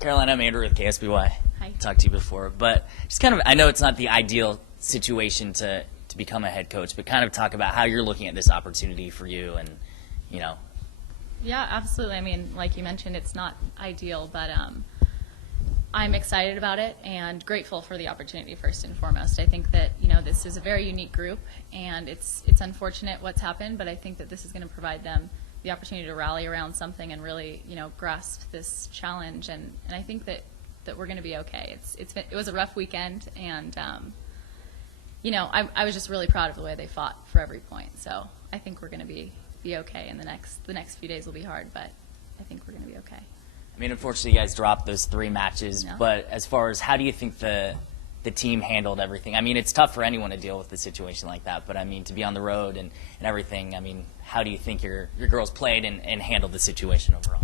Caroline, I'm Andrew with KSBY. Hi. Talked to you before, but just kind of, I know it's not the ideal situation to become a head coach, but kind of talk about how you're looking at this opportunity for you and, you know. Yeah, absolutely. I mean, like you mentioned, it's not ideal, but I'm excited about it and grateful for the opportunity first and foremost. I think that, you know, this is a very unique group, and it's unfortunate what's happened, but I think that this is going to provide them the opportunity to rally around something and really, you know, grasp this challenge. And I think that we're going to be okay. It was a rough weekend, and you know, I was just really proud of the way they fought for every point. So I think we're going to be okay. And the next few days will be hard, but I think we're going to be okay. I mean, unfortunately, you guys dropped those 3 matches, Yeah. but as far as how do you think the team handled everything? I mean, it's tough for anyone to deal with a situation like that, but I mean, to be on the road and everything, I mean, how do you think your girls played and handled the situation overall?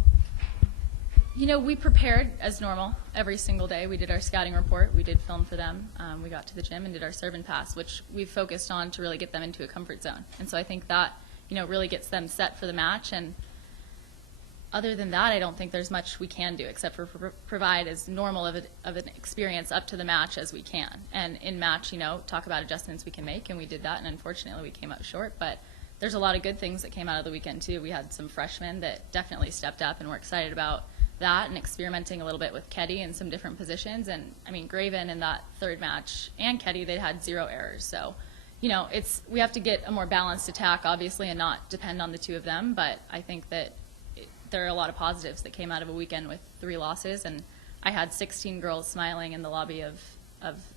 You know, we prepared as normal every single day. We did our scouting report. We did film for them. We got to the gym and did our serve and pass, which we've focused on to really get them into a comfort zone. And so I think that, you know, really gets them set for the match. And other than that, I don't think there's much we can do except for provide as normal of an experience up to the match as we can. And in match, you know, talk about adjustments we can make, and we did that. And unfortunately, we came up short. But there's a lot of good things that came out of the weekend, too. We had some freshmen that definitely stepped up, and we're excited about that and experimenting a little bit with Ketty in some different positions. And I mean, Graven in that third match and Ketty, they had 0 errors. So, you know, we have to get a more balanced attack, obviously, and not depend on the 2 of them. But I think that there are a lot of positives that came out of a weekend with 3 losses. And I had 16 girls smiling in the lobby of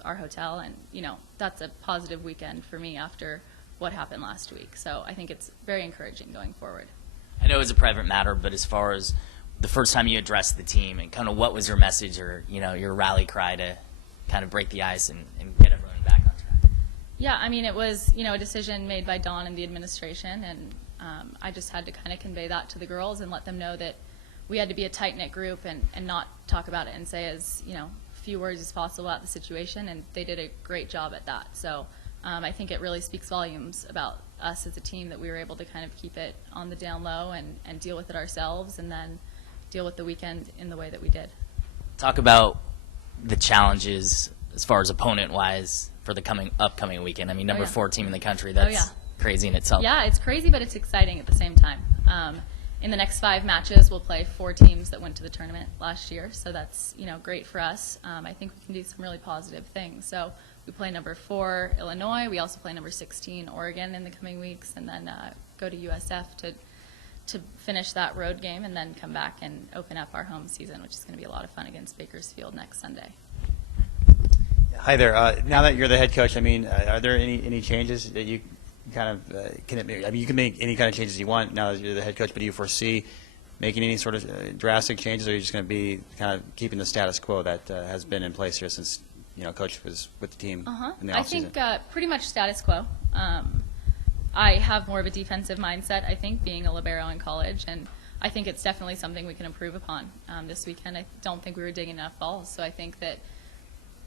our hotel. And, you know, that's a positive weekend for me after what happened last week. So I think it's very encouraging going forward. I know it was a private matter, but as far as the first time you addressed the team and kind of what was your message or, you know, your rally cry to kind of break the ice and get everyone back on track? Yeah, I mean, it was, you know, a decision made by Dawn and the administration, and I just had to kind of convey that to the girls and let them know that we had to be a tight-knit group and not talk about it and say as, you know, few words as possible about the situation, and they did a great job at that. So I think it really speaks volumes about us as a team that we were able to kind of keep it on the down low and deal with it ourselves, and then deal with the weekend in the way that we did. Talk about the challenges as far as opponent-wise for the upcoming weekend. I mean, number 4 team in the country. That's crazy in itself. Yeah, it's crazy, but it's exciting at the same time. In the next 5 matches, we'll play 4 teams that went to the tournament last year, so that's, you know, great for us. I think we can do some really positive things. So we play number 4 Illinois. We also play number 16 Oregon in the coming weeks, and then go to USF to finish that road game and then come back and open up our home season, which is going to be a lot of fun against Bakersfield next Sunday. Hi there. Now that you're the head coach, I mean, are there any changes that you kind of can? I mean, you can make any kind of changes you want now that you're the head coach, but do you foresee making any sort of drastic changes, or are you just going to be kind of keeping the status quo that has been in place here since, you know, Coach was with the team in the offseason? I think pretty much status quo. I have more of a defensive mindset, I think, being a libero in college, and I think it's definitely something we can improve upon. This weekend, I don't think we were digging enough balls, so I think that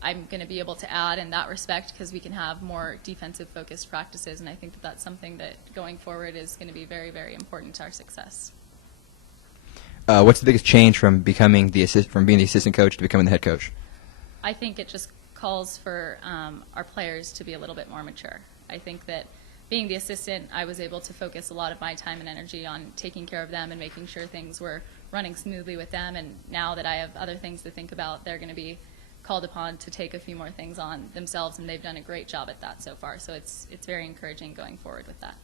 I'm going to be able to add in that respect because we can have more defensive-focused practices, and I think that that's something that going forward is going to be very, very important to our success. What's the biggest change from being the assistant coach to becoming the head coach? I think it just calls for our players to be a little bit more mature. I think that being the assistant, I was able to focus a lot of my time and energy on taking care of them and making sure things were running smoothly with them. And now that I have other things to think about, they're going to be called upon to take a few more things on themselves, and they've done a great job at that so far. So it's very encouraging going forward with that.